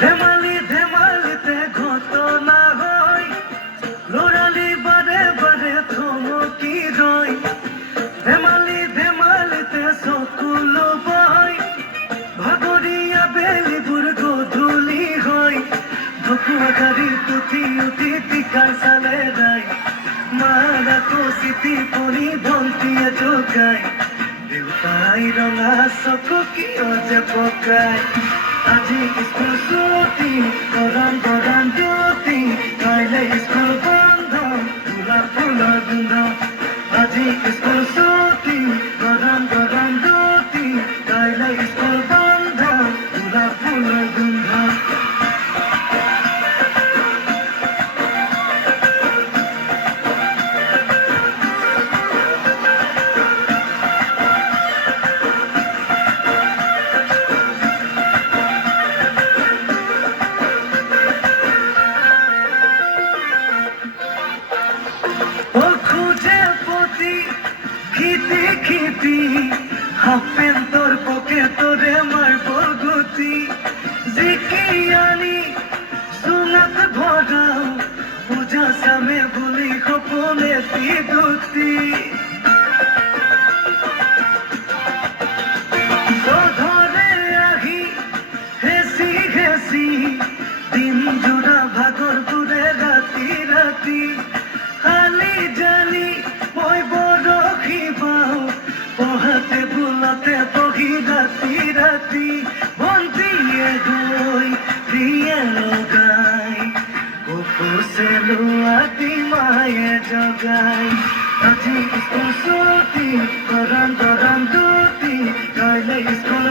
ধেমালি ধেমালিতে ঘটনা হয়, লড়ালি বারে বারে থমকি রয়। ধেমালি ধেমালিতে চকুল বয়, ভাগরিয়া বেলিবোৰ গধূলি হয়। ঢকুয়া গাড়ীৰ পুঠি উঠি টিকাৰ চালে যায়, মাৰ আকৌ চিঠি পঢ়ি ভণ্টিয়ে জগাই। দেউতাই ৰঙা চকু কিয় যে পকাই, আজি স্কুল ছুটি গৰম গৰম দুটি, কাইলে স্কুল বন্ধ গোলাপ ফুলৰ গোন্ধ। আজি স্কুল ছুটি গৰম গৰম দুটি, কাইলে স্কুল বন্ধ গোলাপ ফুলৰ গোন্ধ। খুঁজে পতি খিতি খিতি, হাফ পেন্টৰ পকেটৰে মাৰিব গুটি। জিকি আনি চুঙাত ভৰাও, পূজা চামে বুলি সপোনে দুটি। ঘৰে আহি হেঁচি হেঁচি, দিন জোৰা ভাগৰবোৰে ৰাতি ৰাতি। খালি জানি মই বৰশী বাওঁ, পঢ়াতে বোলাতে বহি ৰাতি ৰাতি। ভণ্টিয়ে গৈ দিয়ে লগাই, কপৌচে লোৱাটি মায়ে জগাই। আজি স্কুল ছুটি গৰম গৰম দুটি, কাইলে স্কুল